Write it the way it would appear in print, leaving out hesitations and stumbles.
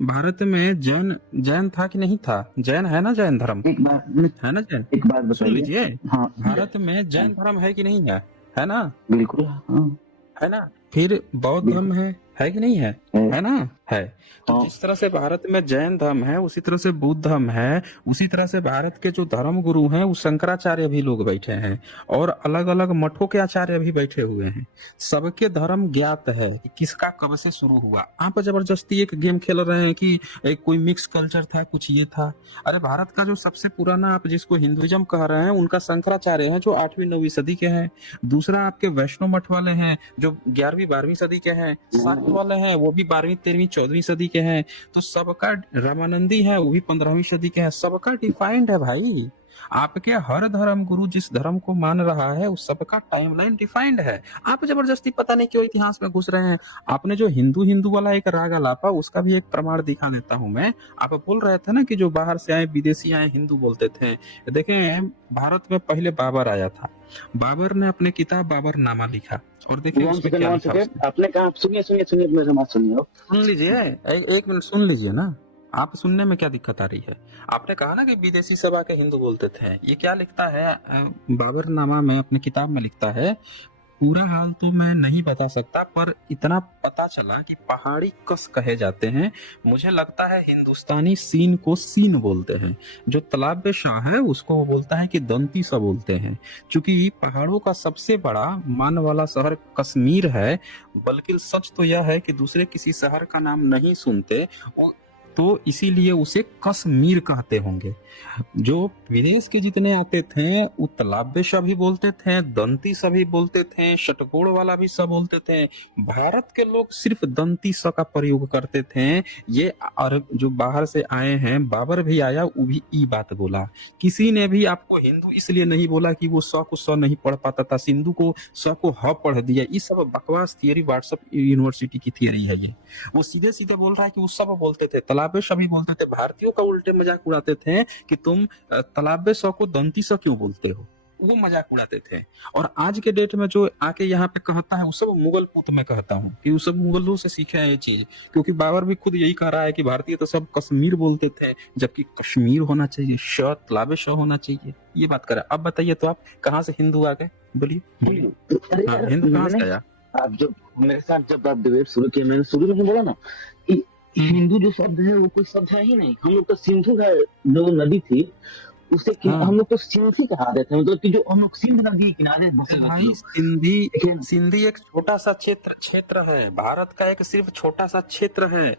भारत में जैन जैन था कि नहीं था? जैन है ना, जैन धर्म एक बार है ना जैन? एक बात सुन बताइए। लीजिए, हाँ भारत में जैन धर्म है कि नहीं है ना? बिल्कुल हाँ। है ना? फिर बौद्ध बिल्कुल धर्म है कि नहीं है? है। है ना? है। तो हाँ जिस तरह से भारत में जैन धर्म है, उसी तरह से बुद्ध धर्म है, उसी तरह से भारत के जो धर्म गुरु हैं वो शंकराचार्य भी लोग बैठे हैं, और अलग अलग मठों के आचार्य भी बैठे हुए हैं। सबके धर्म ज्ञात है कि किसका कब से शुरू हुआ। आप जबरदस्ती एक गेम खेल रहे हैं कि कोई मिक्स कल्चर था, कुछ ये था। अरे भारत का जो सबसे पुराना, आप जिसको हिंदुइज्म कह रहे हैं, उनका शंकराचार्य है जो 8वीं 9वीं सदी के हैं। दूसरा आपके वैष्णव मठ वाले हैं जो 11वीं 12वीं सदी के हैं। शाक्त वाले हैं वो भी 12वीं 13वीं 14वीं सदी के हैं। तो सबका, रामानंदी है वो भी 15वीं सदी के हैं। सबका डिफाइंड है भाई। आपके हर धर्म गुरु जिस धर्म को मान रहा है उस सबका टाइमलाइन डिफाइंड है। आप जबरदस्ती पता नहीं क्यों इतिहास में घुस रहे हैं। आपने जो हिंदू हिंदू वाला एक राग आलापा, उसका भी एक प्रमाण दिखा देता हूं मैं। आप बोल रहे थे ना कि जो बाहर से आए विदेशी आए हिंदू बोलते थे। देखें, भारत में पहले बाबर आया था। बाबर ने अपने किताब बाबरनामा लिखा, और देखिए उसमें क्या वन लिखा सेकेंड उसने। आपने कहा, सुनिए सुनिए सुनिए मेरी बात सुनिए आप। सुन लीजिए, एक मिनट सुन लीजिए ना। आप सुनने में क्या दिक्कत आ रही है? आपने कहा ना कि विदेशी सब आके हिंदू बोलते थे। ये क्या लिखता है बाबरनामा में, अपने किताब में लिखता है। पूरा हाल तो मैं नहीं बता सकता, पर इतना पता चला कि पहाड़ी कस कहे जाते हैं। मुझे लगता है हिंदुस्तानी सीन को सीन बोलते हैं। जो तालाब शाह है उसको वो बोलता है कि दंती सा बोलते हैं। क्योंकि पहाड़ों का सबसे बड़ा मान वाला शहर कश्मीर है। बल्कि सच तो यह है कि दूसरे किसी शहर का नाम नहीं सुनते वो, तो इसीलिए उसे कश्मीर कहते होंगे। जो विदेश के जितने आते थे वो तालाब्य सा भी बोलते थे, दंती सा भी बोलते थे, शटकोड़ वाला भी सा बोलते थे। भारत के लोग सिर्फ दंती सा का प्रयोग करते थे। ये अरब जो बाहर से आए हैं, बाबर भी आया वो भी ई बात बोला। किसी ने भी आपको हिंदू इसलिए नहीं बोला कि वो स को स नहीं पढ़ पाता था, सिंधु को स को ह पढ़ दिया। ये सब बकवास थियरी, व्हाट्सएप यूनिवर्सिटी की थियरी है ये। वो सीधे सीधे बोल रहा है कि वो सब बोलते थे, तालाबे सभी बोलते थे। भारतीयों का उल्टे मजाक उड़ाते थे कि तुम तालाबे सौ को दंती सा क्यों बोलते हो। वो मजाक उड़ाते थे। और आज के डेट में जो आके यहाँ पे कहता है वो सब मुगल पुत में कहता हूँ कि वो सब मुगलों से सीखे हैं ये चीज। क्योंकि बाबर भी खुद यही कह रहा है कि भारतीय तो सब कश्मीर बोलते थे, जबकि कश्मीर होना चाहिए, श तालाबे श होना चाहिए। ये बात करें। अब बताइए तो आप कहाँ से हिंदू आ गए? बोलिए बोलिए। अरे हाँ, यार हिंदू कहाँ मैंने, से आया? आप जब मेरे साथ जब आप डिबेट शुरू किए, मैंने शुरू में बोला ना कि हिंदू जो शब्द है वो कोई शब्द है ही नहीं। हम लोग तो सिंधु है जो नदी थी उसे हम हाँ लोग तो सिंधी कहा देते हैं, मतलब कि जो हम लोग सिंध नदी के किनारे बसे हुए थे भाई, लोग। सिंधी लेकिन सिंधी एक छोटा सा क्षेत्र क्षेत्र है। भारत का एक सिर्फ छोटा सा क्षेत्र है।